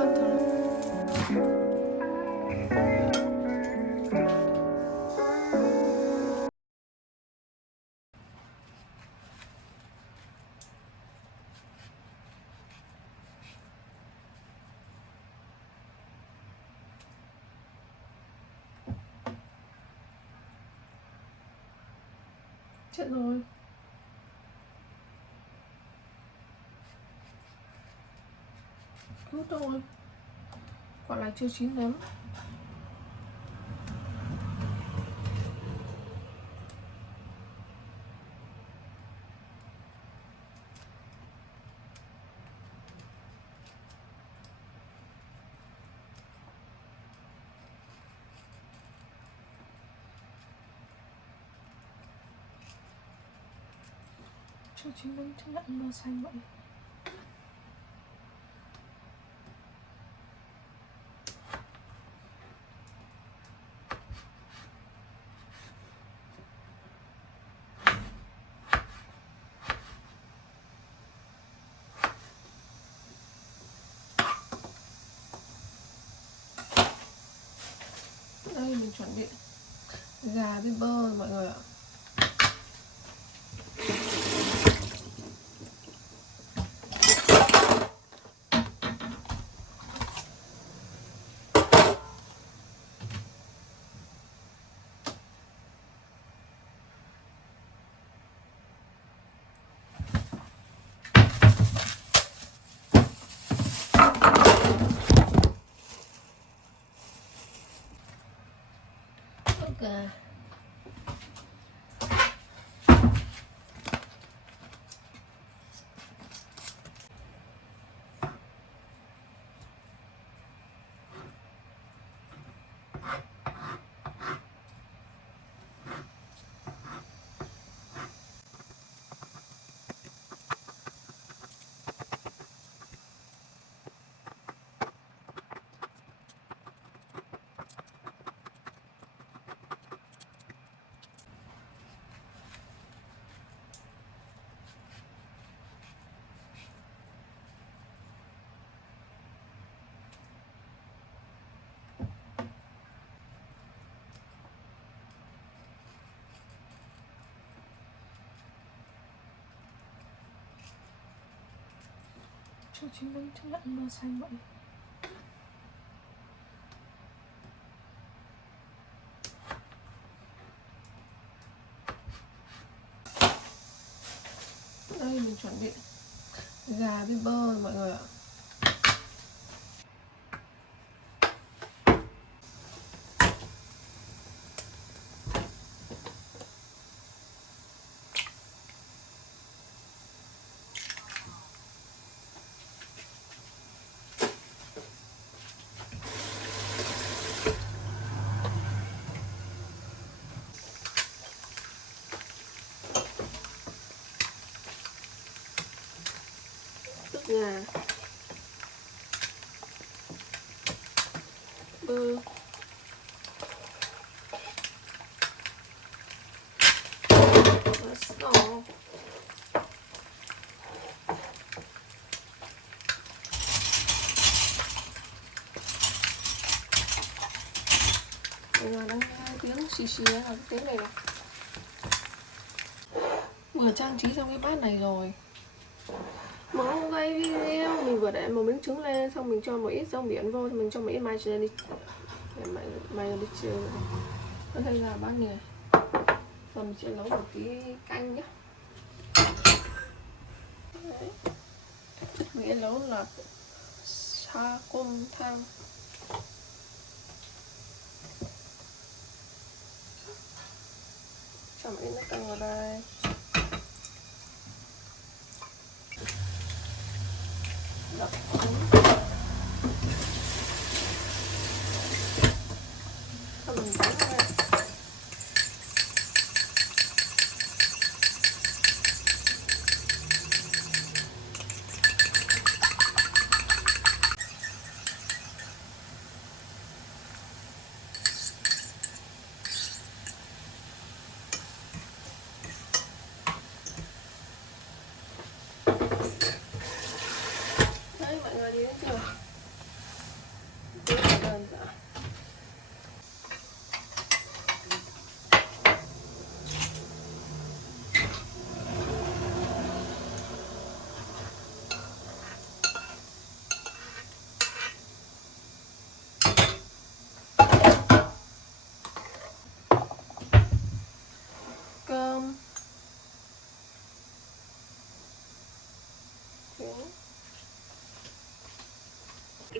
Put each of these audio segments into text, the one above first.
ngon thật lắm. Chết rồi. Cứu tôi. Quả này chưa chín lắm. Chưa chín lắm, chắc là ăn mơ xanh vậy. Đây mình chuẩn bị gà với bơ rồi mọi người ạ. Gà chưa chín lắm, chắc là ăn mơ xanh vậy. Đây mình chuẩn bị gà với bơ rồi mọi người ạ. Ức gà, bơ, sò. Bây giờ đang tiếng xì xì là cái tiếng này này. Vừa trang trí trong cái bát này rồi. Mở quay video mình vừa để một miếng trứng lên, xong mình cho một ít rau biển vô, mình cho một ít mayonnaise chiều. Nó thấy là bát này. Rồi mình sẽ nấu một tí canh nhé. Đấy. Mình sẽ nấu là sa cung thang. Cho một ít nước canh vào đây. Đập ống. Xong mình đánh ra.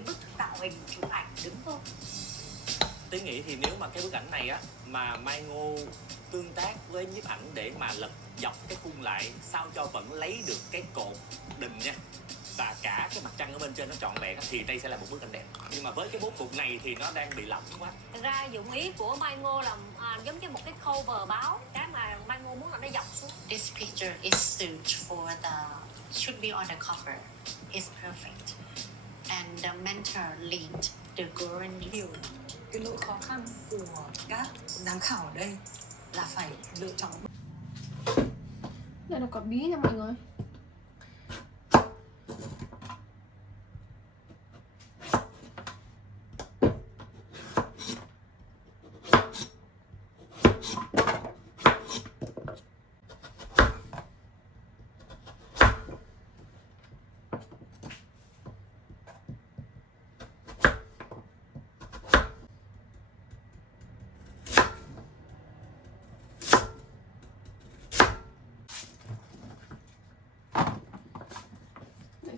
cái bức tạo hình chụp ảnh đứng thôi. Tí nghĩ thì nếu mà cái bức ảnh này á mà Mai Ngô tương tác với nhiếp ảnh để mà lật dọc cái khung lại sao cho vẫn lấy được cái cột đình nha và cả cái mặt trăng ở bên trên nó trọn vẹn thì đây sẽ là một bức ảnh đẹp. Nhưng mà với cái bố cục này thì nó đang bị lỏng quá. Thực ra dụng ý của Mai Ngô là giống như một cái cover báo, cái mà Mai Ngô muốn là nó dọc xuống. This picture is suited for the should be on the cover. It's perfect. And the mentor lead the golden Hiểu cái nỗi khó khăn của các giám khảo ở đây là phải lựa chọn. Đây là quả bí nha mọi người.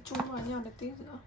Chung vào nhau để tí nữa.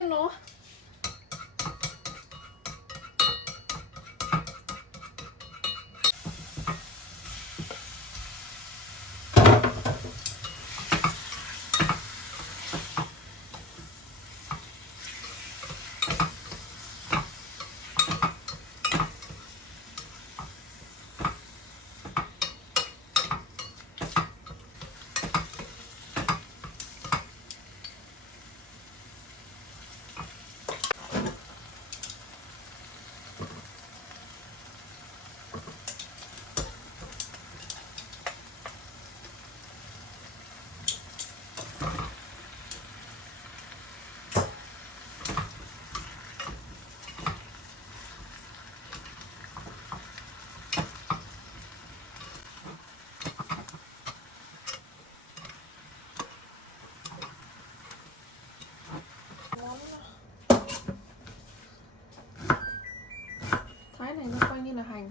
Nó thái này nó coi như là hành.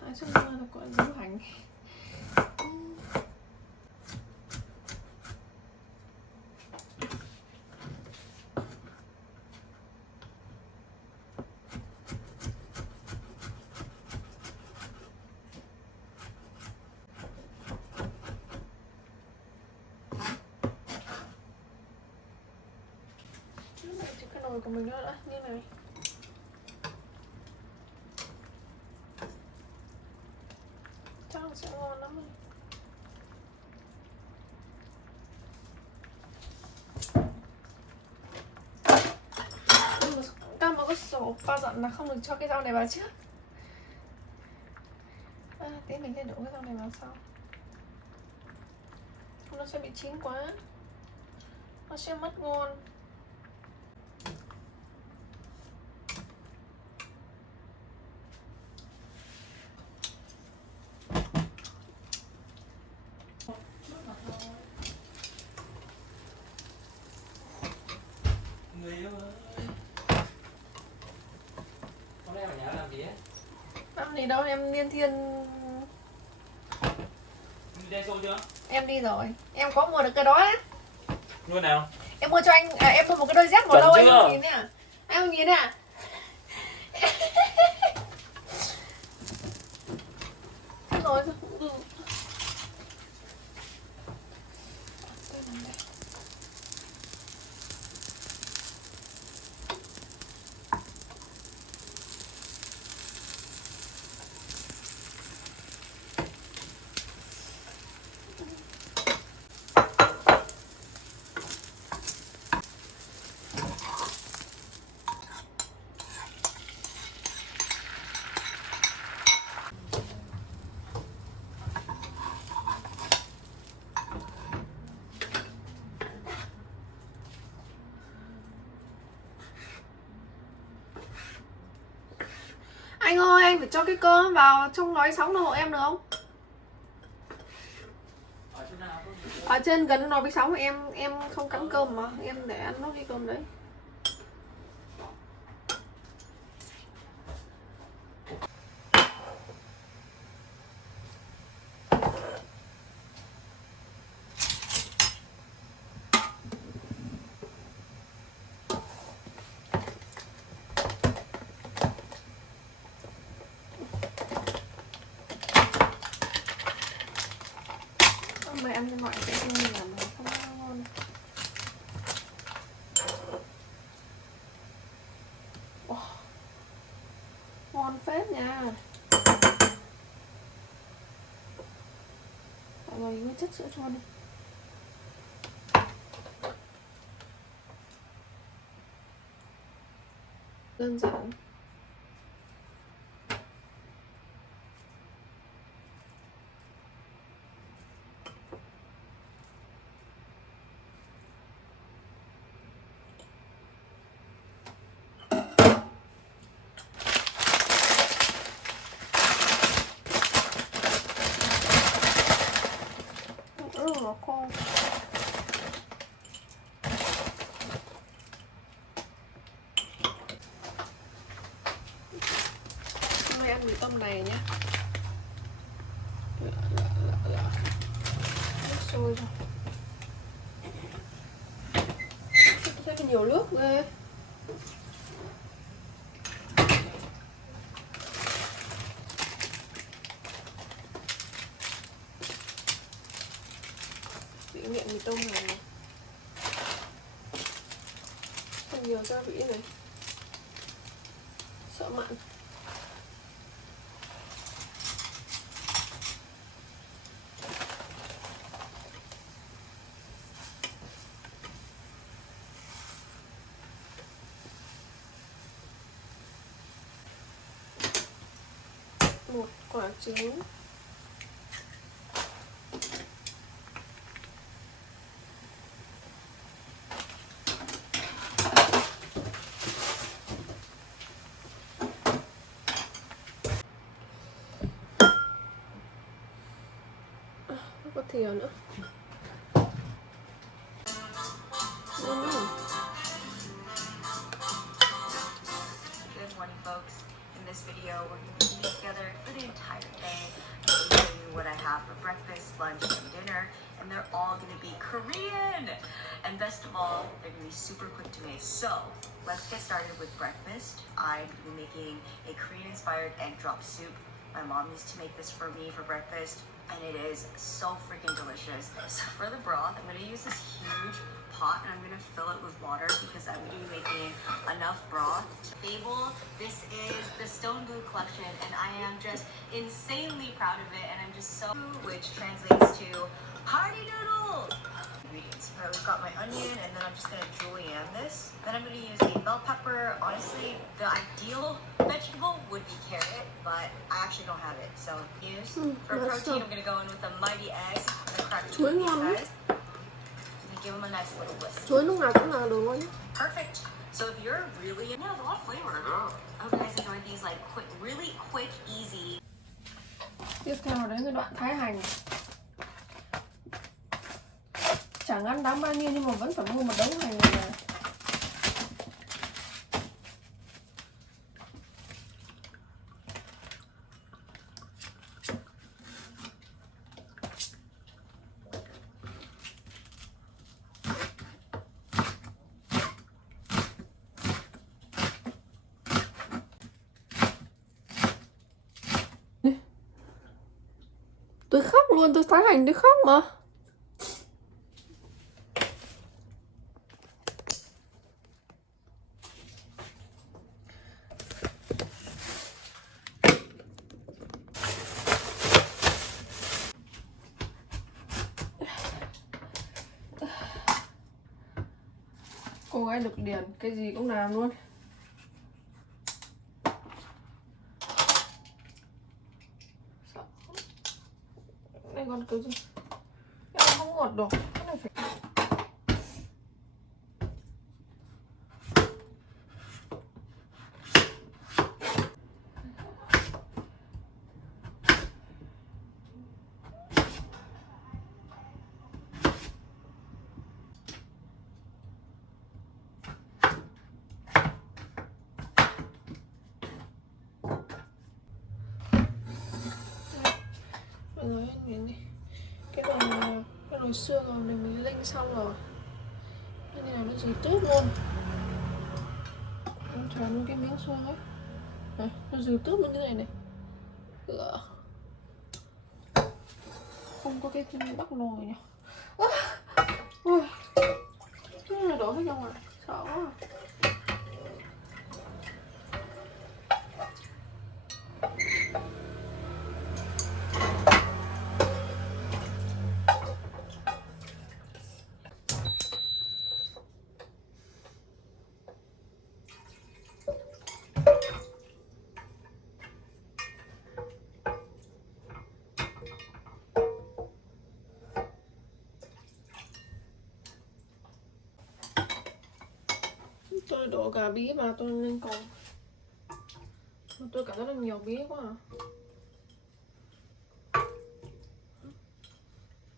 Thái xuống ra là gọi là dấu hành. Chứ cái nồi của mình nó đã như này. Chắc là sẽ ngon lắm rồi. Cam có sổ ba dặn là không được cho cái rau này vào trước. Tí mình sẽ đổ cái rau này vào sau. Không nó sẽ bị chín quá. Nó sẽ mất ngon. Người yêu ơi, hôm nay em ở nhà làm gì ấy? Làm gì đâu, em liên thiên. Đi đây rồi chưa? Em đi rồi. Em có mua được cái đó á. Mua nào? Em mua cho anh, em mua một cái đôi dép màu Chuẩn đâu anh chưa? không nhìn nè. Anh không nhìn nè. Thế rồi. Anh ơi, anh phải cho cái cơm vào trong nồi sóng hộ em được không? Ở trên gần nồi với sóng em không cắn cơm mà em để ăn nốt cái cơm đấy. Mày ăn cái loại cái cơm làm mà không ngon. Ngon phết nha. Mọi người cứ chất sữa cho đi. Đơn giản. Nó khô. Hôm nay ăn mì tôm này nhé. Nước sôi thôi. Thấy cái nhiều nước ghê. Bị nghiện mì tôm này. Không nhiều gia vị này. Sợ mặn. Một quả trứng. Có thìa nữa. Good morning, folks. In this video, we're going to be together for the entire day. I'm going to show you what I have for breakfast, lunch, and dinner, and they're all going to be Korean. And best of all, they're going to be super quick to make. So, let's get started with breakfast. I'm going to be making a Korean-inspired egg drop soup. My mom used to make this for me for breakfast, and it is so freaking delicious. So for the broth, I'm going to use this huge pot, and I'm going to fill it with water because I'm going to be making enough broth. Fable, this is the Stone Glue collection, and I am just insanely proud of it, and I'm just so, which translates to party noodles. Ingredients. All right, we've got my onion, and then I'm just going to julienne this. Then I'm going to use a bell pepper. Honestly, the ideal vegetable would be carrot, but I actually don't have it. So use for protein, I'm going to go in with a mighty egg. I'm going to crack two of these guys. Give them a nice little whisk. Chuối lúc nào cũng là được luôn nhé. Perfect. So if you're really, yeah, there's a lot of flavor. I hope you guys enjoyed these like quick, really quick, easy. Tiếp theo đến cái đoạn thái hành. Chẳng ăn đáng bao nhiêu nhưng mà vẫn phải mua một đống hành này. Tôi khóc luôn, tôi thái hành tôi khóc mà. Cô gái được điền, cái gì cũng làm luôn. Này còn cái gì? Cái này không ngọt được. Cái này phải... mọi người ăn miếng đi. Cái nồi xương rồi mình linh xong rồi. Cái này là nó gì tướt luôn. Nó tròn luôn cái miếng xương ấy. Đấy, nó dừ tướt luôn như này này. Không có cái bắc nồi nhỉ. Ui, cái này đổ hết ra ngoài, sợ quá. Tôi đổ cả bí vào tôi lên còn. Tôi cảm giác là nhiều bí quá à.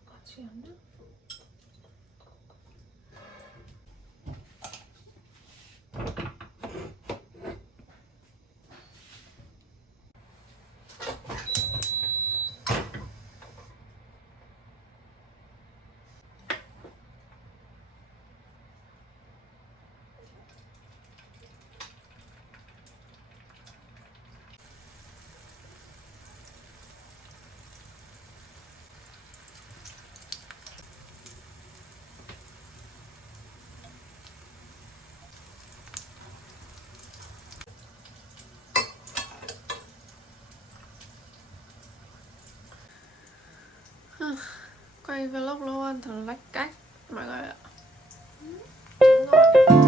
Cả chén nữa. Quay vlog nấu ăn thật lách cách mọi người ạ. Trứng ngon.